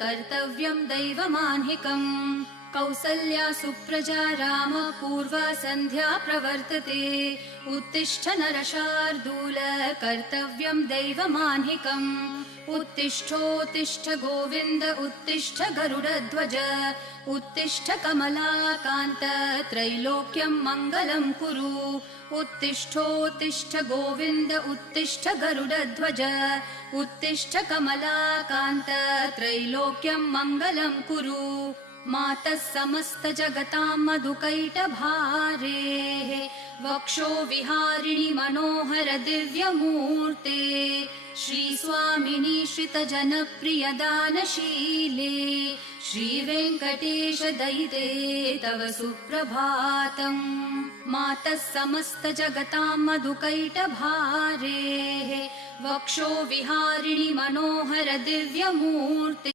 कर्तव्यं दैवमान्हिकम् कौसल्या सुप्रजा राम पूर्वा सन्ध्या प्रवर्तते उत्तिष्ठ नरशार्दूल कर्तव्यं दैवमान्हिकम् उत्तिष्ठोत्तिष्ठ गोविन्द उत्तिष्ठ गरुडध्वज उत्तिष्ठ कमलाकान्त त्रैलोक्यं मङ्गलं कुरु उत्तिष्ठोत्तिष्ठ गोविन्द उत्तिष्ठ गरुडध्वज उत्तिष्ठ कमलाकान्त त्रैलोक्यं मङ्गलं कुरु मातः समस्त जगतां मधुकैटभारेः वक्षो विहारिणि मनोहर दिव्यमूर्ते श्रीस्वामिनि श्रितजनप्रिय दानशीले श्रीवेङ्कटेश दयिते तव सुप्रभातम् मातः समस्त जगतां मधुकैटभारेः वक्षो विहारिणि मनोहर दिव्यमूर्ते